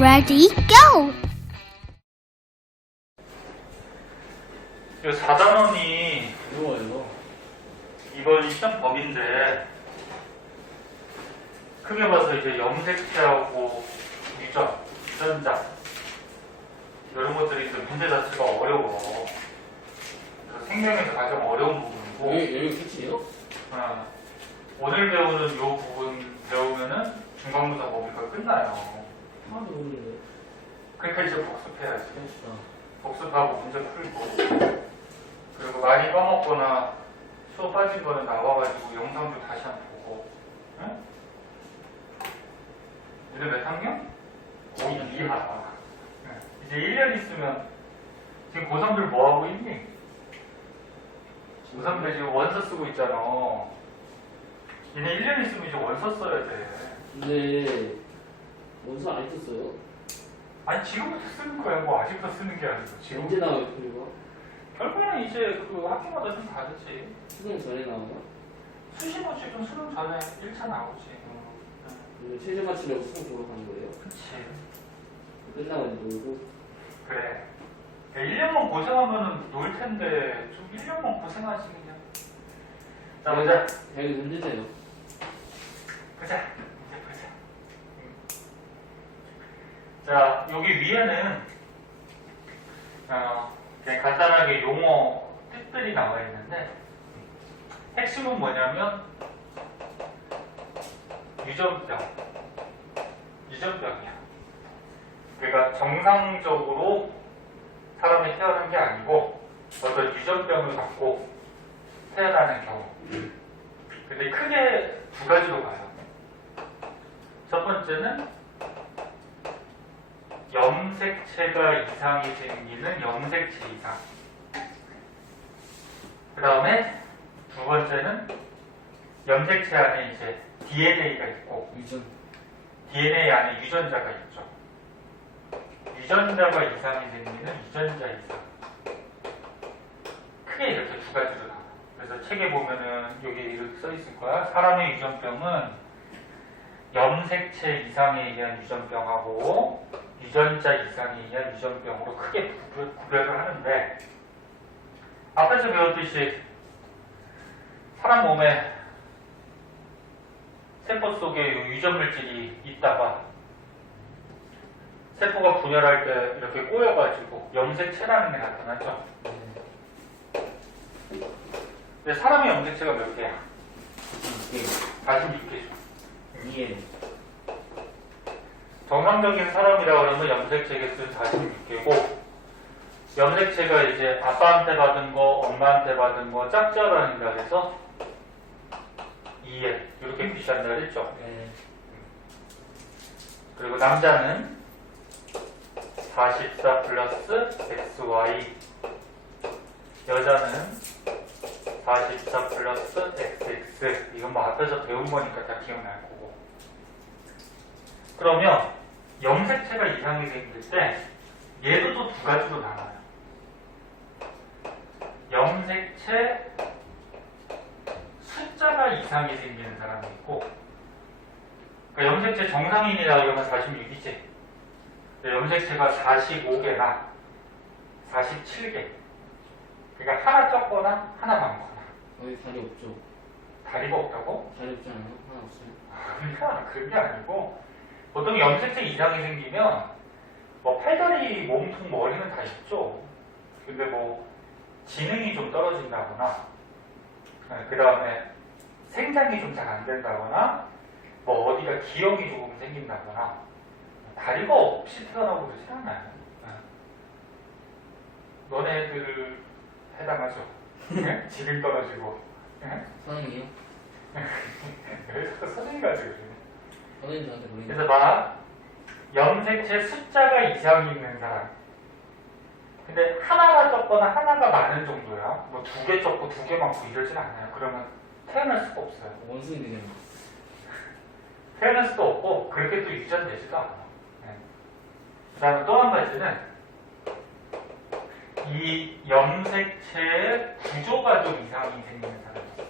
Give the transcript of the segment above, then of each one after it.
Ready, go! 이 4단원이 이거 이번 시험 법인데 크게 봐서 이제 염색체하고 유전자 이런 것들이 이제 문제 자체가 어려워. 그래서 생명에서 가장 어려운 부분이고 여기 끝이에요? 오늘 배우는 이 부분 배우면은 중간고사 범위가 끝나요. 하나도 모르는데. 그러니까 이제 복습해야지. 복습하고 문제 풀고 그리고 많이 까먹거나 수업 빠진 거는 나와가지고 영상도 다시 한번 보고. 응? 이제 몇 학년? 고2 이하. 이제 1년 있으면 지금 고3들 뭐 하고 있니? 고3들 지금 원서 쓰고 있잖아. 얘네 1년 있으면 이제 원서 써야 돼. 근데 원서 안 썼어요? 아니 지금부터 쓰는 거야. 뭐 아직도 쓰는 게 아니고 지금. 언제 나와요 그리고? 결과는 이제 그 학교마다 좀 다르지. 수능 전에 나와요? 수시로 지금 수능 전에 1차 나오지. 근데 최저 맞추려고 수능 보러 가는 거예요? 그치. 끝나고 이제 놀고? 그래. 1년만 고생하면 놀 텐데 좀 1년만 고생하지 그냥. 자 보자. 여기 문제돼요. 보자. 이제 보자. 자 여기 위에는 그냥 간단하게 용어 뜻들이 나와 있는데 핵심은 뭐냐면 유전병이야. 그러니까 정상적으로 사람이 태어난 게 아니고 어떤 유전병을 갖고 태어나는 경우. 근데 크게 두 가지로 가요. 첫 번째는 염색체가 이상이 생기는 염색체 이상. 그 다음에 두 번째는 염색체 안에 이제 DNA가 있고 DNA 안에 유전자가 있죠. 유전자가 이상이 생기는 유전자 이상. 크게 이렇게 두 가지로 나와요. 그래서 책에 보면은 여기 이렇게 써 있을 거야. 사람의 유전병은 염색체 이상에 의한 유전병하고 유전자 이상에 의한 유전병으로 크게 구별을 하는데 앞에서 배웠듯이 사람 몸에 세포 속에 유전물질이 있다가 세포가 분열할 때 이렇게 꼬여가지고 염색체라는 게 나타나죠. 근데 사람의 염색체가 몇 개야? 46개죠. 이해. 정상적인 사람이라 그러면 염색체 개수는 46개고 염색체가 이제 아빠한테 받은 거, 엄마한테 받은 거, 짝짝아랑이라 해서 2에 이렇게 비싼다 그랬죠. 그리고 남자는 44 플러스 XY, 여자는 44 플러스 XX. 이건 뭐 앞에서 배운 거니까 다 기억날 거고. 그러면 염색체가 이상이 생길 때 얘도 또 두 가지로 나눠요. 염색체 숫자가 이상이 생기는 사람이 있고, 그러니까 염색체 정상인이라 그러면 46이지. 염색체가 45개나 47개. 그러니까 하나 적거나 하나 많거나. 여기 다리 없죠? 다리가 없다고? 다리 없잖아요. 하나 없어요. 그러니까 그게 아니고 보통 염색체 이상이 생기면 뭐 팔다리, 몸통, 머리는 다 있죠. 근데 뭐 지능이 좀 떨어진다거나 그 다음에 생장이 좀 잘 안 된다거나 뭐 어디가 기형이 조금 생긴다거나 다리가 없이 태어나고 그러지 않아요. 너네들 해당하죠? 지능 떨어지고 선생님이요? 왜 자꾸 선생님 가지고 그래. 선생님 저한테 모르겠어요. 그래서 봐, 염색체 숫자가 이상이 있는 사람. 근데 하나가 적거나 하나가 많은 정도야. 뭐 두 개 적고 두 개 많고 이러진 않아요. 그러면 태어날 수가 없어요. 원숭이 되겠네. 태어날 수도 없고 그렇게 또 유전되지도 않아. 그 다음에 또 한 가지는 이 염색체의 구조가 좀 이상이 생기는 사람이 있어.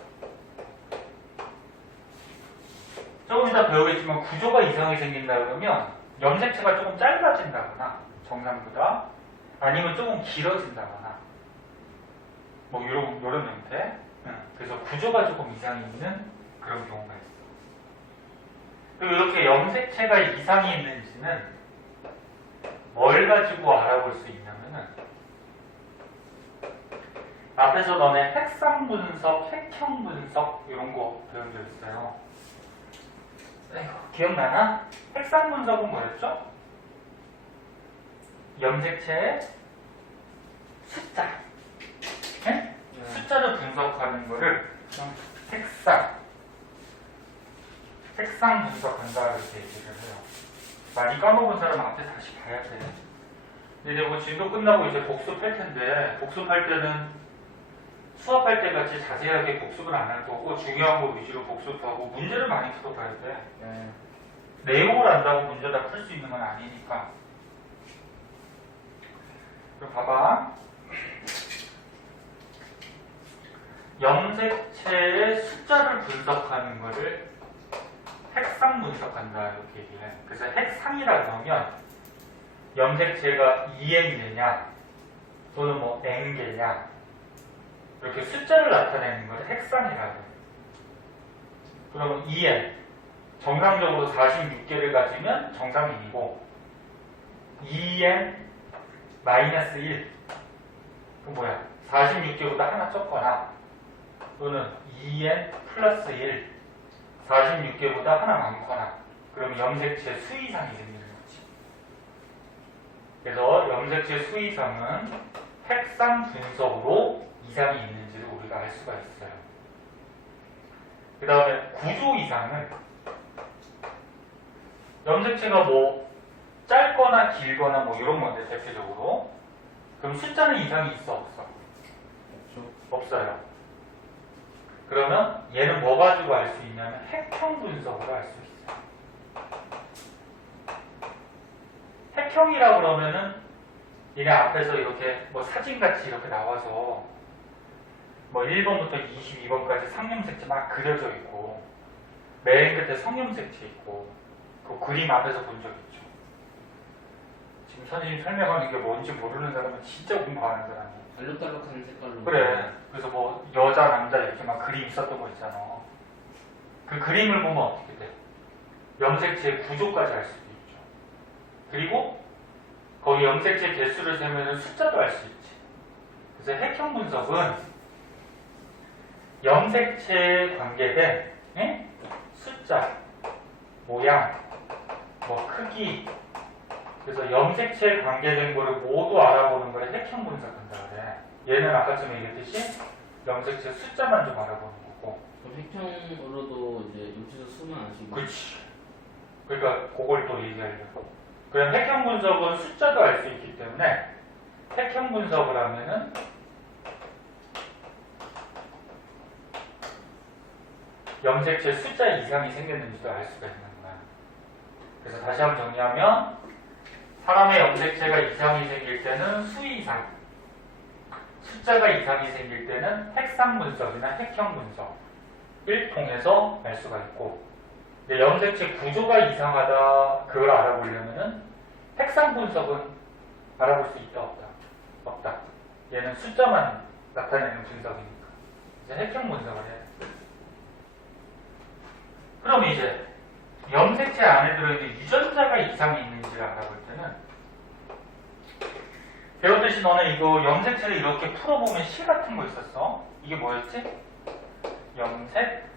조금 이따 배우겠지만 구조가 이상하게 생긴다 그러면 염색체가 조금 짧아진다거나 정상보다 아니면 조금 길어진다거나 뭐 요런 형태. 그래서 구조가 조금 이상이 있는 그런 경우가 있어. 그리고 이렇게 염색체가 이상이 있는지는 뭘 가지고 알아볼 수 있냐면은 앞에서 너네 색상 분석, 색형 분석 이런 거 배운 적 있어요. 기억나나? 색상 분석은 뭐였죠? 염색체의 숫자. 네? 숫자를 분석하는 거를 색상 분석한다 이렇게 얘기를 해요. 많이 까먹은 사람은 앞에 다시 봐야 돼. 근데 이제 뭐 진도 끝나고 이제 복습할 텐데 복습할 때는 수업할 때 같이 자세하게 복습을 안 할 거고 중요한 거 위주로 복습하고 문제를 많이 풀어봐야 돼. 네. 내용을 안다고 문제 다 풀 수 있는 건 아니니까. 그럼 봐봐. 염색체의 숫자를 분석하는 거를 색상 분석한다 이렇게 얘기해. 그래서 색상이라고 하면 염색체가 2N개냐 또는 뭐 N개냐 이렇게 숫자를 나타내는 걸 색상이라고 해요. 그러면 2N 정상적으로 46개를 가지면 정상인이고 2N 마이너스 1 그 뭐야 46개보다 하나 적거나 또는 2N 플러스 1 46개보다 하나 많거나 그러면 염색체 수 이상이 생기는 거지. 그래서 염색체 수 이상은 색상 분석으로 이상이 있는지를 우리가 알 수가 있어요. 그 다음에 구조 이상은 염색체가 뭐 짧거나 길거나 뭐 이런 건데 대표적으로 그럼 숫자는 이상이 있어 없어? 없죠. 없어요. 그러면 얘는 뭐 가지고 알 수 있냐면 색형 분석으로 알 수 있어요. 색형이라고 그러면은 얘네 앞에서 이렇게 뭐 사진같이 이렇게 나와서 뭐 1번부터 22번까지 상염색체 막 그려져 있고 맨 끝에 성염색체 있고 그 그림 앞에서 본 적 있죠. 지금 선생님 설명하는 게 뭔지 모르는 사람은 진짜 공부하는 사람이에요. 알록달록한 색깔로. 그래. 그래서 뭐 여자 남자 이렇게 막 그림 있었던 거 있잖아. 그 그림을 보면 어떻게 돼? 염색체의 구조까지 알 수도 있죠. 그리고 거기 염색체 개수를 세면 숫자도 알 수 있지. 그래서 색형 분석은 염색체에 관계된 숫자, 모양, 뭐 크기 그래서 염색체에 관계된 거를 모두 알아보는 걸 색형 분석한다 그래. 얘는 아까쯤 얘기했듯이 염색체 숫자만 좀 알아보는 거고. 그럼 색형으로도 이제 염색체 수만 아시고. 그렇지. 그러니까 그걸 또 얘기하려고. 그럼 색형 분석은 숫자도 알 수 있기 때문에 색형 분석을 하면은 염색체 숫자 이상이 생겼는지도 알 수가 있는 거야. 그래서 다시 한번 정리하면 사람의 염색체가 이상이 생길 때는 수 이상, 숫자가 이상이 생길 때는 색상 분석이나 색형 분석을 통해서 알 수가 있고, 근데 염색체 구조가 이상하다 그걸 알아보려면은 색상 분석은 알아볼 수 있다 없다? 없다. 얘는 숫자만 나타내는 분석이니까. 이제 색형 분석을 해야 돼. 그럼 이제 염색체 안에 들어있는 유전자가 이상이 있는지를 알아볼 때는 배웠듯이 너네 이거 염색체를 이렇게 풀어보면 시 같은 거 있었어. 이게 뭐였지? 염색사.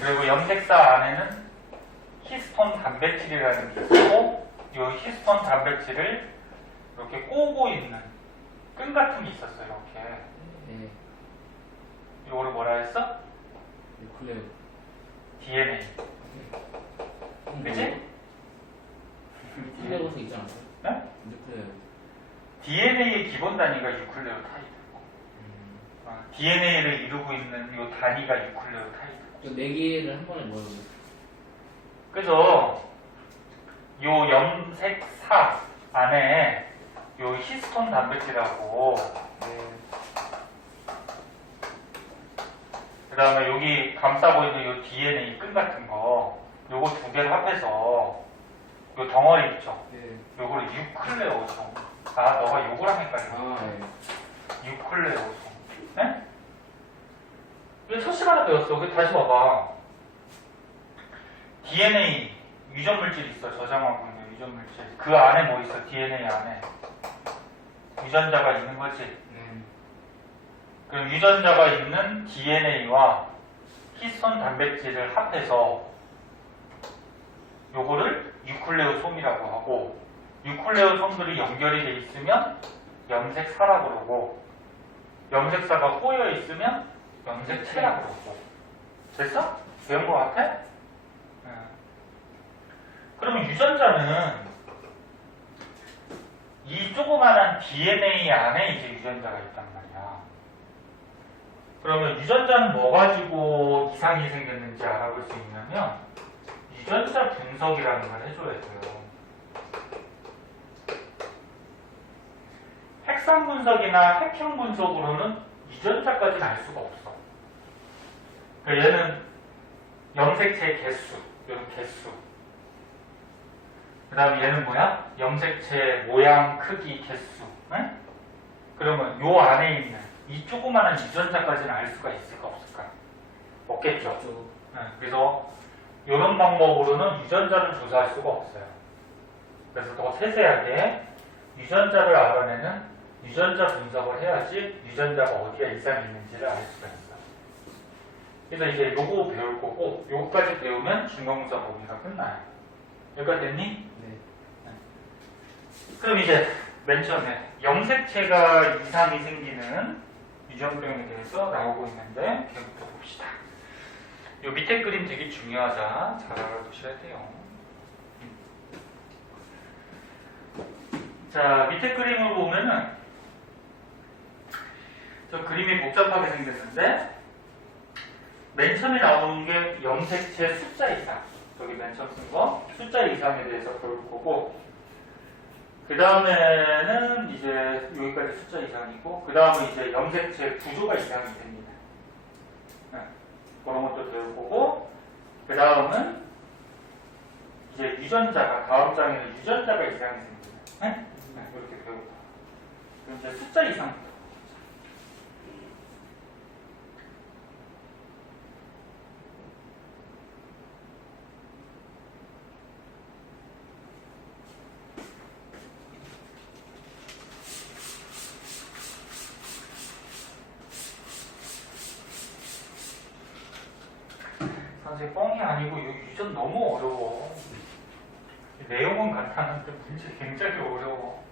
그리고 염색사 안에는 히스톤 단백질이라는 게 있고 이 히스톤 단백질을 이렇게 꼬고 있는 끈 같은 게 있었어. 이렇게. 네. 이거를 뭐라 했어? 뉴클레오. DNA. 그치? 뉴클레오서 있지 않아요? 네? 뉴클레오. DNA의 기본 단위가 유클레오타이드고 DNA를 이루고 있는 이 단위가 유클레오타이드고 네 개를 한 번에 모여요. 그래서 요 염색사 안에 요 히스톤 단백질하고 그 다음에 여기 감싸고 있는 요 DNA 끈 같은 거 요거 두 개를 합해서 요 덩어리 있죠? 네. 요거를 유클레오솜. 아, 너가 요거랑 헷갈려. 아, 네. 유클레오솜. 네? 이거 첫 시간에 배웠어. 그 다시 봐봐. DNA 유전물질 있어. 저장하고 있는 유전물질. 그 안에 뭐 있어? DNA 안에 유전자가 있는 거지. 네. 그럼 유전자가 있는 DNA와 히스톤 단백질을 합해서 요거를 유클레오솜이라고 하고, 유클레오솜들이 연결이 돼 있으면 염색사라고 그러고, 염색사가 꼬여 있으면 염색체라고 그러고. 됐어? 배운 거 같아? 그러면 유전자는 이 조그만한 DNA 안에 이제 유전자가 있단 말이야. 그러면 유전자는 뭐 가지고 이상이 생겼는지 알아볼 수 있냐면 유전자 분석이라는 걸 해줘야 돼요. 핵산 분석이나 핵형 분석으로는 유전자까지는 알 수가 없어. 그러니까 얘는 염색체 개수, 이런 개수. 그 다음에 얘는 뭐야? 염색체 모양, 크기, 개수. 응? 그러면 요 안에 있는 이 조그마한 유전자까지는 알 수가 있을까 없을까? 없겠죠. 그렇죠. 그래서 이런 방법으로는 유전자를 조사할 수가 없어요. 그래서 더 세세하게 유전자를 알아내는 유전자 분석을 해야지 유전자가 어디에 이상이 있는지를 알 수가 있어요. 그래서 이제 요거 배울 거고, 요거까지 배우면 중간고사 범위가 끝나요. 여기까지 됐니? 네. 그럼 이제 맨 처음에 염색체가 이상이 생기는 유전병에 대해서 나오고 있는데 걔부터 봅시다. 요 밑에 그림 되게 중요하다. 잘 알아두셔야 돼요. 자, 밑에 그림을 보면은 저 그림이 복잡하게 생겼는데 맨 처음에 나오는 게 염색체 숫자 이상. 저기 맨 처음 쓴 거 숫자 이상에 대해서 배울 거고, 그 다음에는 이제 여기까지 숫자 이상이고, 그 다음은 이제 염색체 구조가 이상이 됩니다. 네, 그런 것도 배울 거고, 그 다음은 이제 유전자가, 다음 장에는 유전자가 이상이 생깁니다. 네? 네, 이렇게 배우고. 그럼 이제 숫자 이상부터. 사실 뻥이 아니고 이 유전 너무 어려워. 내용은 간단한데 문제 굉장히 어려워.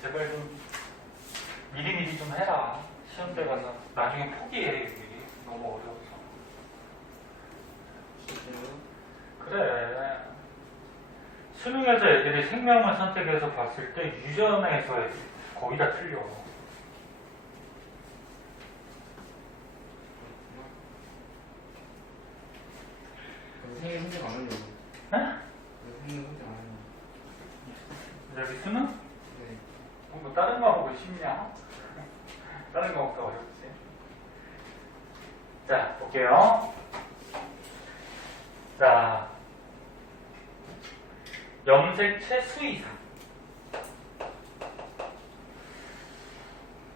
제발 좀 미리미리 좀 해라. 시험 때 가서 나중에 포기해. 여기. 너무 어려워서. 실제로 그래. 수능에서 애들이 생명을 선택해서 봤을 때 유전에서 애들이 거의 다 틀려. 생일 선택 안 하려고. 네? 생일 선택 안 하려고. 여기 수능? 네. 뭐 다른 과목은 쉽냐? 다른 과목도 어렵지. 자, 볼게요. 자, 염색체 수 이상.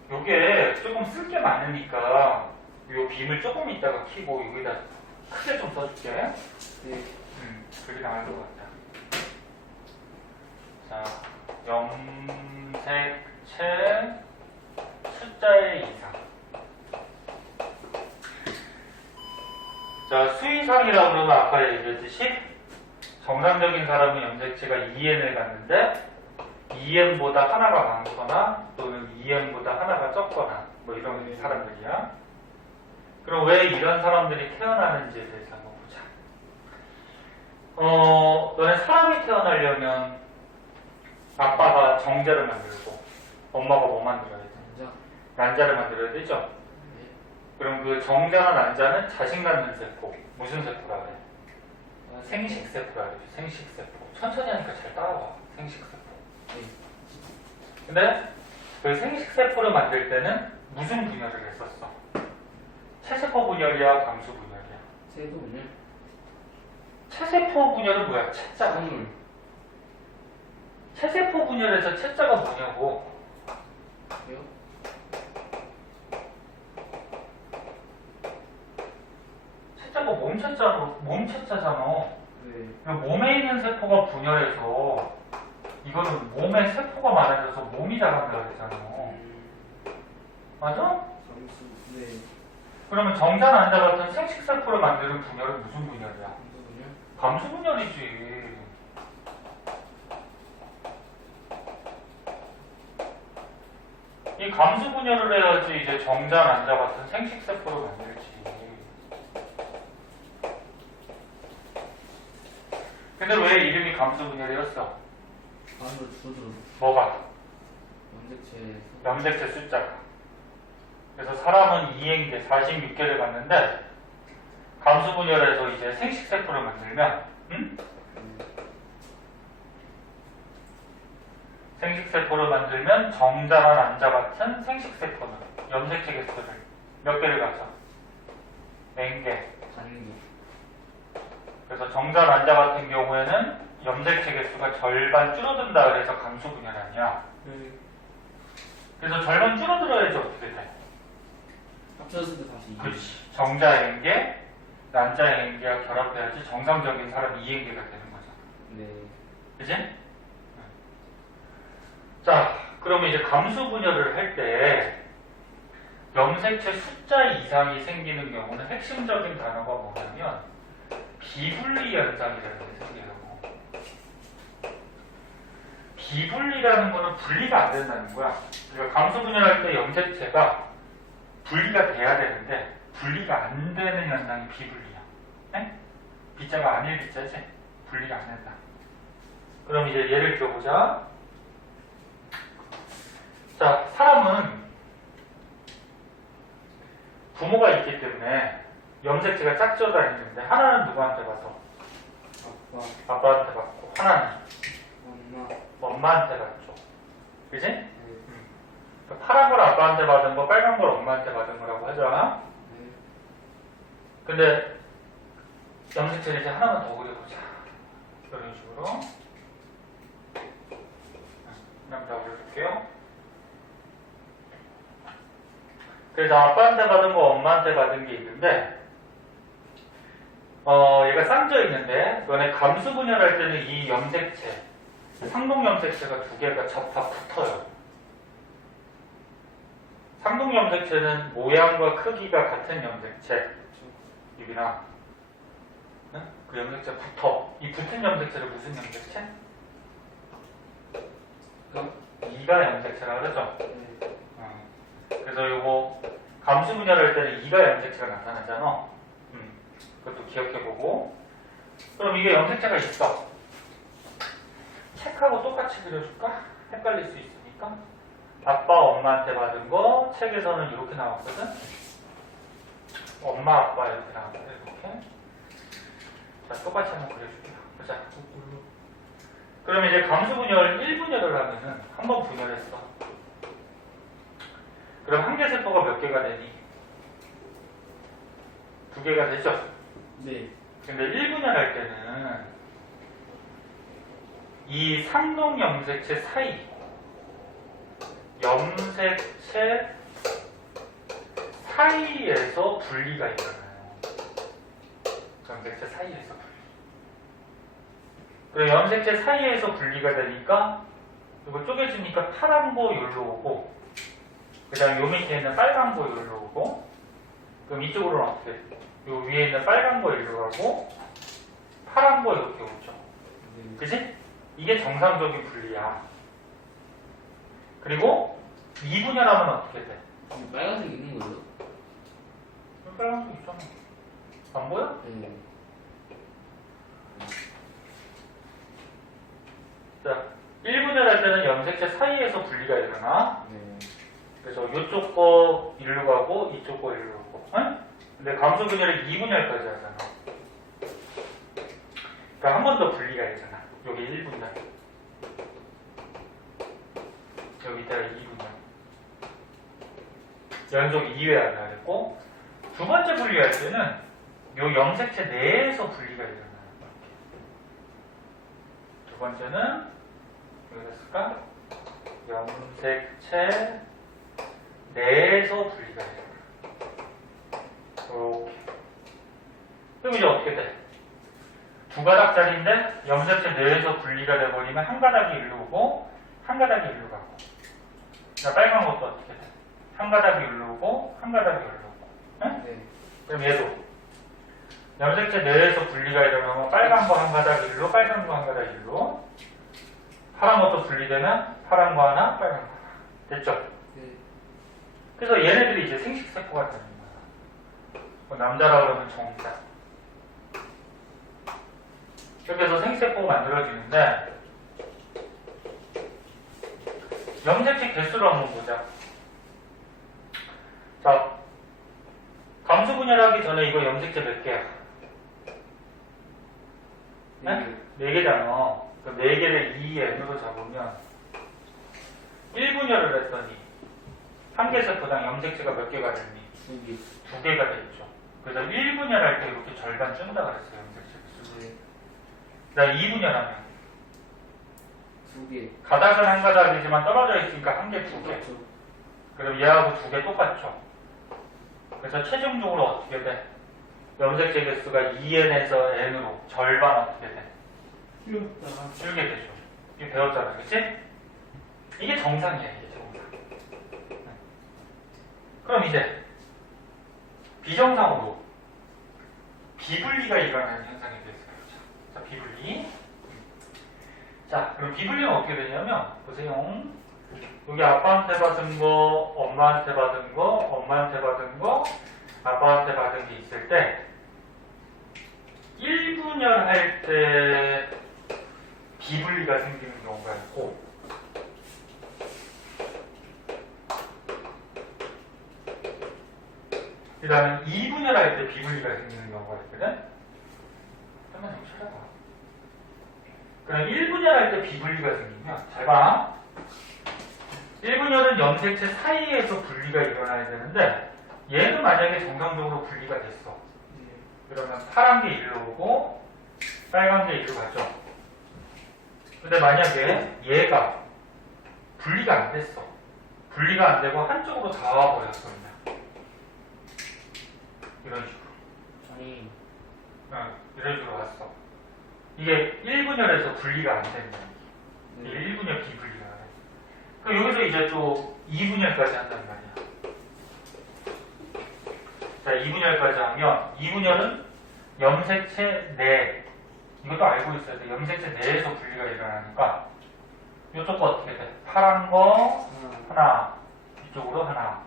요게 조금 쓸 게 많으니까 요 빔을 조금 이따가 켜고 여기다 크게 좀 써줄게. 네. 그게 나을 것 같다. 자, 염색체 숫자의 이상. 자, 수 이상이라고 그러면 아까 얘기했듯이 정상적인 사람은 염색체가 2n을 갖는데 2n보다 하나가 많거나 또는 2n보다 하나가 적거나 뭐 이런 사람들이야. 그럼 왜 이런 사람들이 태어나는지에 대해서 한번 보자. 너네 사람이 태어나려면 아빠가 정자를 만들고 엄마가 뭐 만들어야 돼? 남자. 난자를 만들어야 되죠? 네. 그럼 그 정자나 난자는 자식 낳는 세포. 무슨 세포라 그래? 생식세포라 그러죠. 생식세포. 천천히 하니까 잘 따라와. 생식세포. 네. 근데 그 생식세포를 만들 때는 무슨 분열을 했었어? 체세포 분열이야, 감수 분열이야? 세도 분열. 체세포 분열은 뭐야? 채자가. 선물. 체세포 분열에서 채자가 뭐냐고. 이요? 채자가 몸채자잖아. 네. 그러니까 몸에 있는 세포가 분열해서 이거는 몸에 세포가 많아져서 몸이 자란다 그랬잖아. 맞아? 점수. 네. 그러면 정산 안자 같은 생식세포를 만드는 분열은 무슨 분열이야? 점수군요. 감수 분열이지. 이 감수 분열을 해야지 이제 정산 안자 같은 생식세포를 만들지. 근데 왜 이름이 감수 분열이었어? 반으로 줄어들어. 뭐가? 염색체에서. 염색체 숫자가. 그래서 사람은 이행제 46개를 갖는데 감수 분열에서 이제 생식세포를 만들면 생식세포를 만들면 정자나 난자 같은 생식세포는 염색체 개수를 몇 개를 가져? 4개. 반개. 그래서 정자 난자 같은 경우에는 염색체 개수가 절반 줄어든다 그래서 감수 분열 아니야. 네. 그래서 절반 줄어들어야지 어떻게 돼? 합쳤을 때 다시. 그렇지. 정자 N개, 난자 N개가 결합해야지 정상적인 사람 2N개가 되는 거죠. 네. 그지? 자, 그러면 이제 감수 분열을 할 때 염색체 숫자 이상이 생기는 경우는 핵심적인 단어가 뭐냐면 비분리 현상이라는 게 생겨요. 비분리라는 거는 분리가 안 된다는 거야. 그러니까 감수 분열할 때 염색체가 분리가 돼야 되는데 분리가 안 되는 현상이 비분리야. 네? B자가 아닐 B자지? 분리가 안 된다. 그럼 이제 예를 들어보자. 자, 사람은 부모가 있기 때문에 염색체가 짝지어 다니는데 하나는 누구한테 가서? 아빠. 아빠한테 받고 하나는 엄마. 엄마한테 받죠. 그지? 네. 그러니까 파란 걸 아빠한테 받은 거, 빨간 걸 엄마한테 받은 거라고 하잖아. 네. 근데 염색체를 이제 하나만 더 그려보자. 이런 식으로. 그냥 더 그려줄게요. 그래서 아빠한테 받은 거, 엄마한테 받은 게 있는데, 얘가 쌍져 있는데, 이번에 감수 분열할 때는 이 염색체, 상동 염색체가 두 개가 접합 붙어요. 상동 염색체는 모양과 크기가 같은 염색체. 유빈아, 응? 그 염색체 붙어. 이 붙은 염색체를 무슨 염색체? 이가 염색체라 그러죠? 네. 그래서 요거 감수 분열할 때는 이가 염색체가 나타나잖아. 그것도 기억해보고. 그럼 이게 염색체가 있어. 책하고 똑같이 그려줄까? 헷갈릴 수 있으니까. 아빠, 엄마한테 받은 거 책에서는 이렇게 나왔거든. 엄마, 아빠 이렇게 나왔거든. 이렇게. 자, 똑같이 한번 그려줄게요. 보자. 그러면 이제 감수 분열 1분열을 하면은 한 번 분열했어. 그럼 한 개 세포가 몇 개가 되니? 2개가 되죠? 네. 근데 1분열 할 때는 이 상동 염색체 사이 염색체 사이에서 분리가 일어나요. 염색체 사이에서 분리. 그리고 염색체 사이에서 분리가 되니까 이거 쪼개지니까 파란 거 여기로 오고 그 다음에 요 밑에 있는 빨간 거 여기로 오고 그럼 이쪽으로는 어떻게 돼? 요 위에 있는 빨간 거 이리로 가고 파란 거 이렇게 오죠. 네. 그치? 이게 정상적인 분리야. 그리고 미분열하면 어떻게 돼? 빨간색 있는 거예요? 빨간색 있잖아. 안 보여? 네. 자, 1분열 할 때는 염색체 사이에서 분리가 일어나. 네. 그래서 이쪽 거 일로 가고 이쪽 거 일로 가고. 응? 근데 감수 분열을 2분열까지 하잖아. 그러니까 한 번 더 분리가 되잖아. 여기 1분열. 여기다가 2분열. 연속 2회 하자 그랬고 두 번째 분리할 때는 요 염색체 내에서 분리가 일어나요. 이렇게. 두 번째는 여기다 쓸까? 염색체 내에서 분리가 돼요. 이렇게. 그럼 이제 어떻게 돼? 두 가닥짜리인데 염색체 내에서 분리가 돼버리면 한 가닥이 일로 오고 한 가닥이 일로 가고. 그러니까 빨간 것도 어떻게 돼? 한 가닥이 일로 오고 한 가닥이 일로 오고. 응? 네. 그럼 얘도 염색체 내에서 분리가 일어나면 빨간 거 한 가닥 일로, 빨간 거 한 가닥 일로. 파란 것도 분리되면 파란 거 하나, 빨간 거 하나. 됐죠? 네. 그래서 얘네들이 이제 생식세포가 되는 거야. 뭐 남자라 그러면 정자. 이렇게 해서 생식세포가 만들어지는데 염색체 개수를 한번 보자. 자, 감수 분열하기 전에 이거 염색체 몇 개야? 네? 4개잖아. 그 4개를 2n으로 잡으면 1분열을 했더니 한 개 세포당 염색체가 몇 개가 됐니? 2개. 2개가 됐죠. 그래서 1분열할 때 이렇게 절반 준다 그랬어요. 염색체. 네. 그다음 2분열하면 2개. 가닥은 한 가닥이지만 떨어져 있으니까 한 개, 2개. 똑같죠. 그럼 얘하고 2개 똑같죠. 그래서 최종적으로 어떻게 돼? 염색체 개수가 2n에서 n으로 절반 어떻게 돼? 귀엽다. 줄게 되죠. 이게 배웠잖아, 그치? 이게 정상이야, 이게 정상. 그럼 이제 비정상으로 비분리가 일어나는 현상이 됐어요. 자, 비분리. 자, 그럼 비분리는 어떻게 되냐면 보세요. 여기 아빠한테 받은 거, 엄마한테 받은 거, 엄마한테 받은 거, 아빠한테 받은 게 있을 때 1분열 할 때 비분리가 생기는 경우가 있고 그 다음에 2분열 할 때 비분리가 생기는 경우가 있거든. 한번 좀 찾아봐. 그럼 1분열 할 때 비분리가 생기면 잘 봐. 1분열은 염색체 사이에서 분리가 일어나야 되는데 얘는 만약에 정상적으로 분리가 됐어. 그러면 파란 게 일로 오고 빨간 게 일로 가죠. 근데 만약에 얘가 분리가 안 됐어. 분리가 안 되고 한쪽으로 다 와버렸어. 그냥. 이런 식으로. 아니. 이런 식으로 왔어. 이게 1분열에서 분리가 안 되는 거야. 네. 이게 1분열 비분리가. 그럼 여기서 이제 또 2분열까지 한단 말이야. 자, 2분열까지 하면 2분열은 염색체 내. 이것도 알고 있어야 돼. 염색체 내에서 분리가 일어나니까 이쪽도 어떻게 돼? 파란 거 하나, 이쪽으로 하나.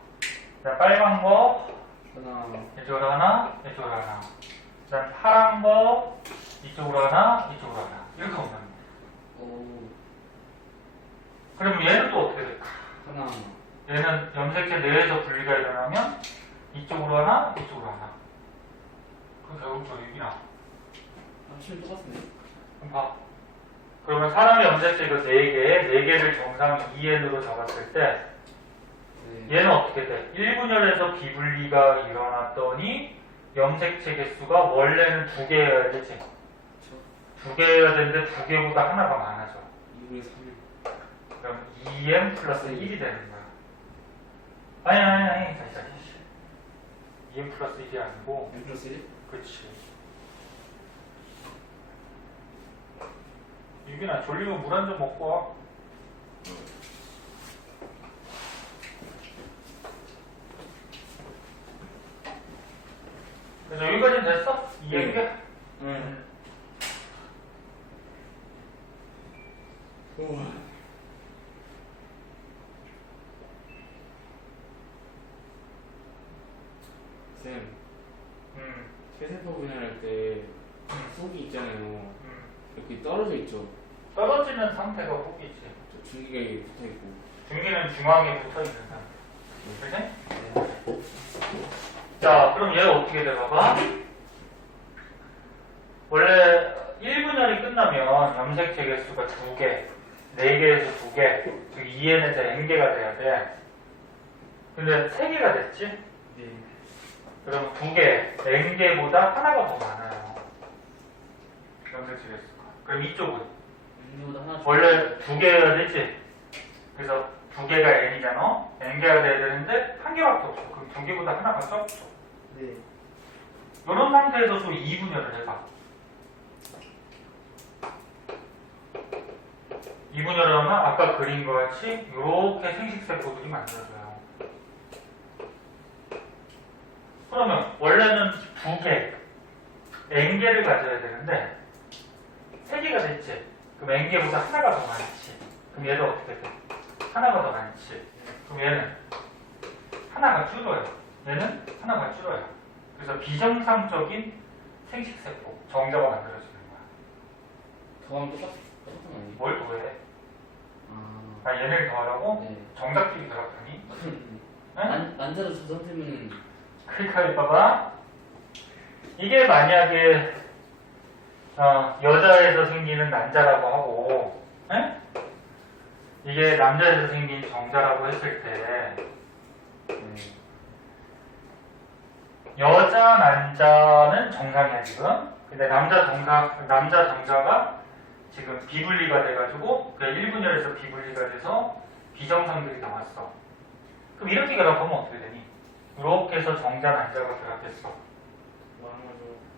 그다음 빨간 거 하나. 이쪽으로 하나, 이쪽으로 하나. 그다음 파란 거 이쪽으로 하나, 이쪽으로 하나. 이렇게 오는 거야. 오. 그럼 얘는 또 어떻게 될까? 하나. 얘는 염색체 내에서 분리가 일어나면 이쪽으로 하나, 이쪽으로 하나. 그럼 결국 저 여기나. 합치면 똑같네. 그럼 봐. 그러면 사람의 염색체가 4개, 4개를 정상 2n으로 잡았을 때 네. 얘는 어떻게 돼? 1분열에서 비분리가 일어났더니 염색체 개수가 원래는 2개여야 되지. 그쵸. 2개여야 되는데 2개보다 하나가 많아져. 2분의 3일. 그럼 2m 플러스 1이 되는 거야. 아니. 다시. 2m 플러스 1이 아니고 M 플러스 1? 그렇지. 유빈아 졸리면 물 한 잔 먹고 와. 그래서 여기까지는 됐어? 이해해? 응. 우와. 쌤, 세세포 분열할 때 속이 있잖아요. 이렇게 떨어져 있죠. 떨어지는 상태가 폭이지. 저 줄기가 이렇게 붙어 있고. 중기는 중앙에 붙어 있는 상태. 그치? 네. 자, 그럼 얘가 어떻게 돼? 봐봐. 원래 1분열이 끝나면 염색체 개수가 2개, 4개에서 2개, 즉 2n에서 n개가 돼야 돼. 근데 3개가 됐지? 네. 그럼 2개, n개보다 하나가 더 많아요. 염색체 개수가. 그럼 이쪽은 N보다 하나 원래 두 개여야 되지. 그래서 두 개가 n이잖아. n개가 돼야 되는데 한 개밖에 없어. 그럼 두 개보다 하나가 적죠. 네. 이런 상태에서도 2분열을 해봐. 2분열을 하면 아까 그린 것 같이 이렇게 생식세포들이 만들어져요. 그러면 원래는 두 개, n개를 가져야 되는데 세 개가 됐지. 그럼 n개보다 하나가 더 많지. 그럼 얘도 어떻게 돼? 하나가 더 많지. 그럼 얘는 하나가 줄어요. 얘는 하나가 줄어요. 그래서 비정상적인 생식세포, 정자가 만들어지는 거야. 더하면 똑같은 거 아니에요? 뭘 더해? 아, 아, 얘를 더하라고? 네. 정자끼리 더하더니? 난자로 저 상태면은 그러니까 봐봐. 이게 만약에 여자에서 생기는 난자라고 하고, 에? 이게 남자에서 생긴 정자라고 했을 때 여자 난자는 정상이야 지금. 근데 남자 정자가 지금 비분리가 돼가지고 그 1분열에서 비분리가 돼서 비정상들이 나왔어. 그럼 이렇게 결합하면 어떻게 되니? 이렇게 해서 정자 난자가 결합했어.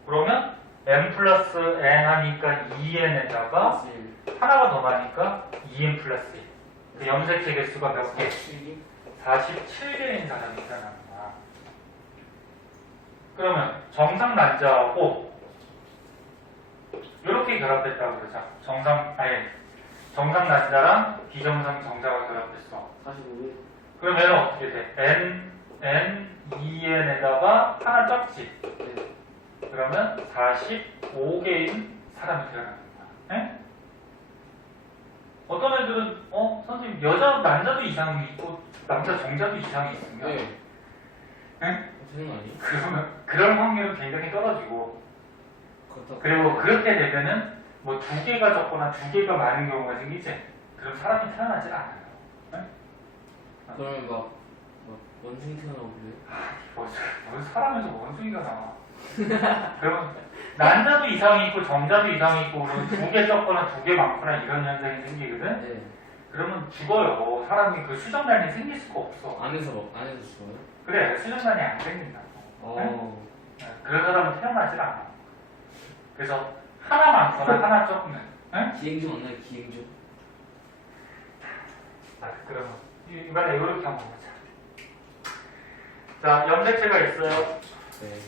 그러면 n 플러스 n 하니까 2n에다가 하나가 더 많으니까 2n 플러스 1. 그 염색체 개수가 몇 개? 47개인 사람이 일어나는 거야. 그러면 정상 난자하고 이렇게 결합했다고 그러자. 정상 난자랑 비정상 정자가 결합했어. 45에 그럼 얘는 어떻게 돼? n 2n에다가 하나 적지. 그러면 45개인 사람이 태어나는 거야. 에? 어떤 애들은 선생님 남자도 이상이 있고 남자 정자도 이상이 있으면 네. 에? 되는 거 아니에요? 그러면 그런 확률은 굉장히 떨어지고 그렇다고. 그리고 그렇게 되면은 뭐 두 개가 적거나 두 개가 많은 경우가 생기지. 그럼 사람이 태어나질 않아요. 에? 그러면 막 원숭이 태어나고 그래요? 무슨 사람에서 원숭이가 나와. 그러면 난자도 이상이 있고 정자도 이상이 있고 그러면 두 개 적거나 두 개 많거나 이런 현상이 생기거든. 네. 그러면 죽어요. 사람이 그 수정란이 생길 수가 없어. 안에서 죽어요? 그래, 수정란이 안 생긴다고. 어. 네? 그런 사람은 태어나질 않아. 그래서 하나 많거나 하나 적으면, 응? 기행주 맞나요? 기행주? 그러면 이번에 이렇게 한번 보자. 자, 염색체가 있어요. 네.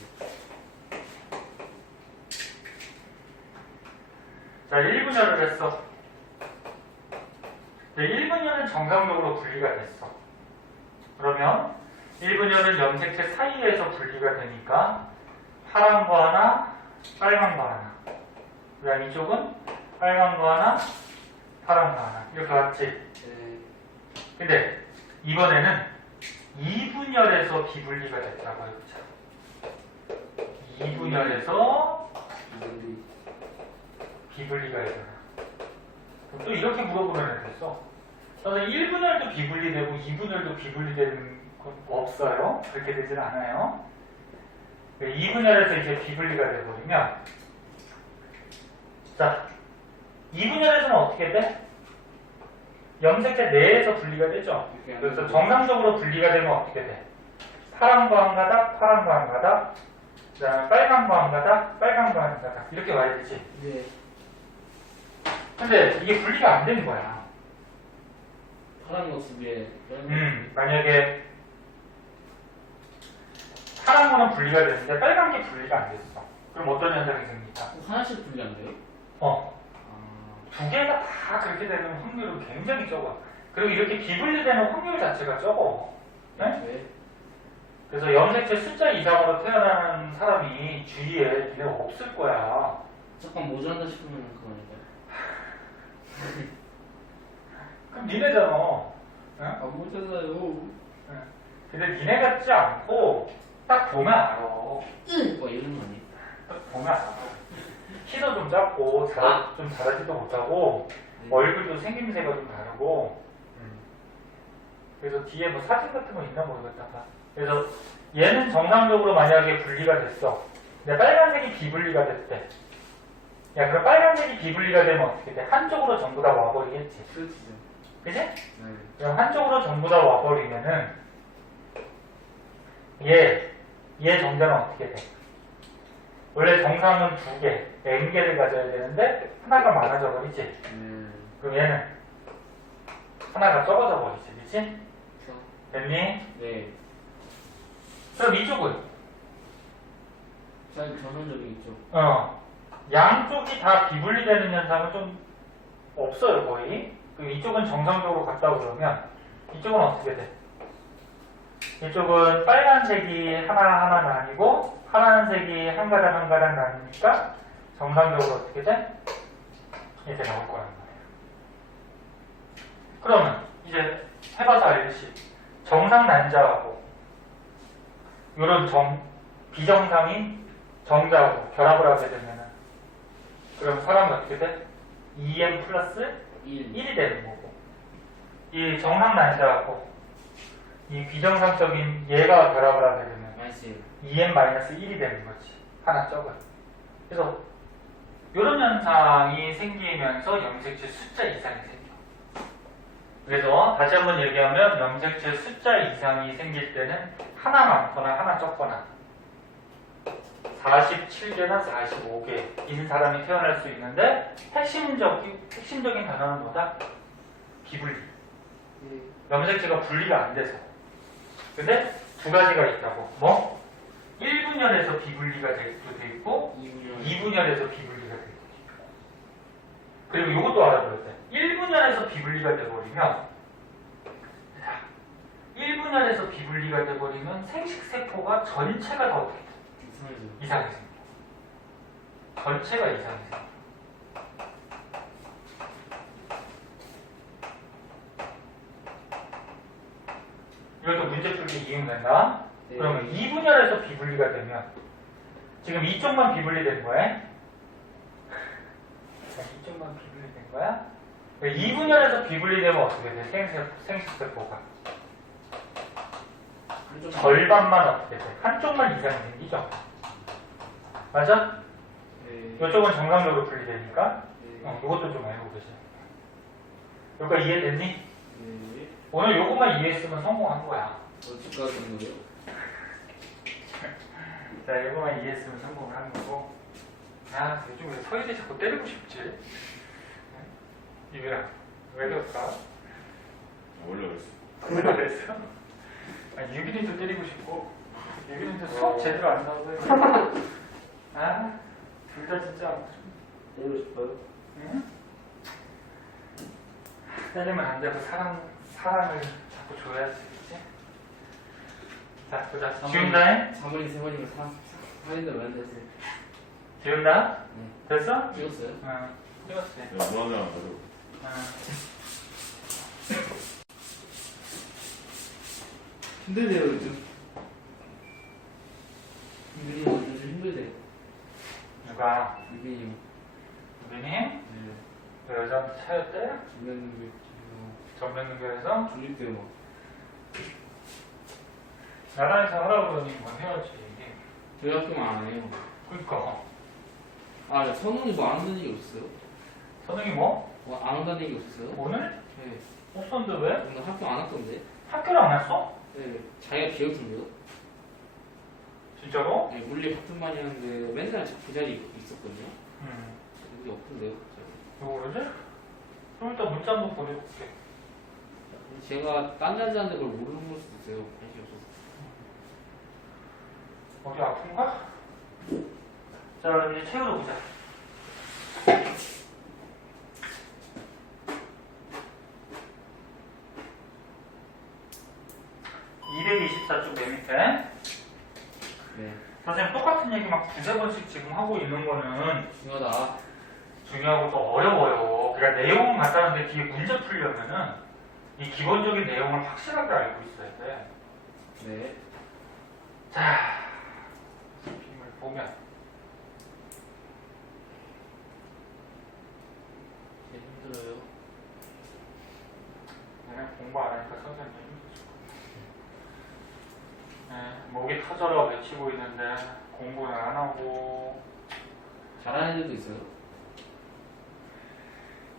자, 1분열을 했어. 1분열은 정상적으로 분리가 됐어. 그러면 1분열은 염색체 사이에서 분리가 되니까 파란 거 하나, 빨간 거 하나. 그 다음 이쪽은 빨간 거 하나, 파란 거 하나. 이렇게 왔지? 네. 근데 이번에는 2분열에서 비분리가 됐다고 해보자. 2분열에서 이분들이 비분리가 되잖아. 그럼 또 이렇게 물어보면 됐어. 저는 1분열도 비분리되고 2분열도 비분리되는 건 없어요. 그렇게 되진 않아요. 2분열에서 이제 비분리가 돼버리면 자, 2분열에서는 어떻게 돼? 염색체 내에서 분리가 되죠. 그래서 정상적으로 분리가 되면 어떻게 돼? 파란 거 한 가닥, 파란 거 한 가닥, 그 다음에 빨간 거 한 가닥, 빨간 거 한 가닥 이렇게 와야 되지. 네. 근데 이게 분리가 안 되는 거야. 파란 모습 위에 만약에 파란 거는 분리가 되는데 빨간 게 분리가 안 됐어. 그럼 어떤 현상이 생길까? 하나씩 분리 안 돼요? 두 개가 다 그렇게 되는 확률은 굉장히 적어. 그리고 이렇게 비분리되는 확률 자체가 적어. 네? 왜? 그래서 염색체 숫자 이상으로 태어나는 사람이 주위에 니네 없을 거야. 잠깐 모자란다 싶으면 그만인가요? 그럼 니네잖아. 응? 안 모자라요. 근데 니네 같지 않고 딱 보면 알아. 이런 거 아니에요? 딱 보면 알아. 키도 좀 작고 좀 자라지도 못하고 네. 얼굴도 생김새가 좀 다르고 그래서 뒤에 뭐 사진 같은 거 있나 모르겠다. 그래서 얘는 정상적으로 만약에 분리가 됐어. 근데 빨간색이 비분리가 됐대. 야, 그럼 빨간색이 비분리가 되면 어떻게 돼? 한쪽으로 전부 다 와버리겠지. 그렇지죠. 그지? 네. 그럼 한쪽으로 전부 다 와버리면은 얘 정자는 어떻게 돼? 원래 정상은 2개, n개를 가져야 되는데 하나가 많아져 버리지. 그럼 얘는 하나가 적어져 버리지, 그치? 그래서 됐니? 네. 그럼 이쪽은 전선적이 있죠. 양쪽이 다 비분리되는 현상은 좀 없어요, 거의. 그럼 이쪽은 정상적으로 갔다 그러면 이쪽은 어떻게 돼? 이쪽은 빨간색이 하나하나 나뉘고 파란색이 한 가닥 한 가닥 나뉘니까 정상적으로 어떻게 돼? 이렇게 나올 거란 말이에요. 그러면 이제 해봐서 알듯이 정상 난자하고 이런 비정상인 정자하고 결합을 하게 되면은 그럼 사람이 어떻게 돼? 2m 플러스 1이 되는 거고 이 정상 난자하고 이 비정상적인 얘가 결합을 하게 되면 마이너스 2m-1이 되는 거지. 하나 적은. 그래서 이런 현상이 생기면서 염색체 숫자 이상이 생겨. 그래서 다시 한번 얘기하면 염색체 숫자 이상이 생길 때는 하나 많거나 하나 적거나 47개나 45개인 사람이 태어날 수 있는데 핵심적인 단어는 뭐다? 비분리. 염색체가 분리가 안 돼서. 근데 2가지가 있다고. 뭐? 1분열에서 비분리가 돼 있고 2분열에서 비분리가 돼 있고. 그리고 이것도 알아둬야 돼. 1분열에서 비분리가 돼버리면 1분열에서 비분리가 돼버리면 생식세포가 전체가 다 어떻게 돼? 이상이 생겨. 전체가 이상이 생겨. 이것도 문제 풀기 이용된다. 네. 그러면 2분열에서 비분리가 되면 지금 이쪽만 비분리된 거야? 이쪽만 비분리된 거야? 2분열에서 비분리되면 어떻게 돼? 생식세포가 절반만 어떻게 돼? 한쪽만 이상이 생기죠? 맞아? 네. 이쪽은 정상적으로 분리되니까 네. 이것도 좀 알고 계세요. 여기까지 이해됐니? 네. 오늘 요것만 이해했으면 성공한 거야. 어디까지 하는 거예요? 자, 이거만 이해했으면 성공을 한 거고. 아, 요즘 왜 서희대 자꾸 때리고 싶지? 유빈아, 왜 그럴까? 원래 그랬어. 원래 그랬어? 아, 유빈이도 때리고 싶고, 유빈이도 수업 제대로 안 나오고 해. 아, 둘 다 진짜. 때리고 싶어요? 응? 때리면 안 되고, 사랑을 자꾸 줘야지, 그치? 자, 보자. 지운다잉? 사모님 세 번이면 사인대로 안 됐어요. 지운다? 네. 됐어? 찍었어요? 응, 찍었어. 야, 무한장 안 가져. 힘들대요 요즘. 유빈이 요즘 힘들대요. 누가? 유빈이. 유빈이? 네. 그 여자한테 차였대? 유빈이 전면 연결해서? 졸립대요 막. 나라에서 하라고 그러니 뭐 해야지. 저희 학교는 안 해요. 그니까. 아, 선웅이 뭐 안 한다는 얘기 없어요? 선생님 뭐? 뭐 안 한다는 얘기 없어요? 오늘? 네. 없었는데 왜? 오늘 학교 안 왔던데? 학교를 안 했어? 네. 자기가 비었던데요? 진짜로? 네, 물리 같은 반이 었는데 맨날 그 자리에 있었거든요. 응. 근데 없던데요, 갑자기. 왜 그러지? 좀 이따 문자 한번 보내볼게. 제가 딴 남자한테 그걸 모르는 걸 수도 있어요. 관심이 없어서. 어디 아픈가? 자, 이제 책으로 보자. (224쪽) 맨 밑에. 네. 선생님 똑같은 얘기 막 두세 번씩 지금 하고 있는 거는 중요하다. 중요하고 또 어려워요. 그러니까 내용은 같다는데 뒤에 문제 풀려면은 이 기본적인 내용을 확실하게 알고 있어야 돼. 네. 자, 그림을 보면 제일 힘들어요. 얘는 공부 안 하니까 선생님 힘들죠. 네, 목이 터져라 외치고 있는데 공부는 안 하고. 잘하는 애들도 있어요.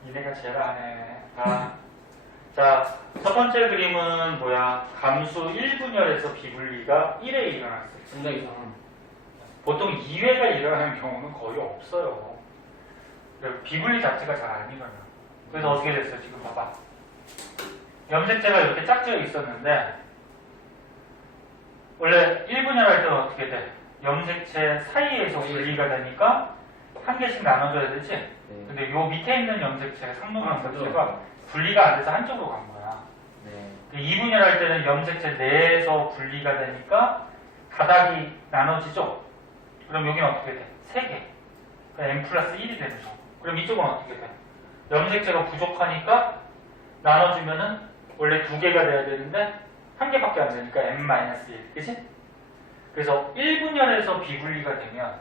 니네가 제일 안해. 자, 첫 번째 그림은 뭐야? 감수 1분열에서 비분리가 1회 일어났어요. 정답 이상함. 보통 2회가 일어나는 경우는 거의 없어요. 비분리 자체가 잘 안 일어나. 그래서 어떻게 됐어요? 지금 봐봐. 염색체가 이렇게 짝지어 있었는데 원래 1분열 할 때는 어떻게 돼? 염색체 사이에서 분리가 되니까 한 개씩 나눠줘야 되지? 네. 근데 요 밑에 있는 염색체, 상록 아, 염색체가 분리가 안 돼서 한쪽으로 간 거야. 네. 2분열 할 때는 염색체 내에서 분리가 되니까 가닥이 나눠지죠? 그럼 여기는 어떻게 돼? 3개. n 플러스 1이 되는 거. 그럼 이쪽은 어떻게 돼? 염색체가 부족하니까 나눠주면은 원래 2개가 돼야 되는데 1개밖에 안 되니까 n-1. 그치? 그래서 1분열에서 비분리가 되면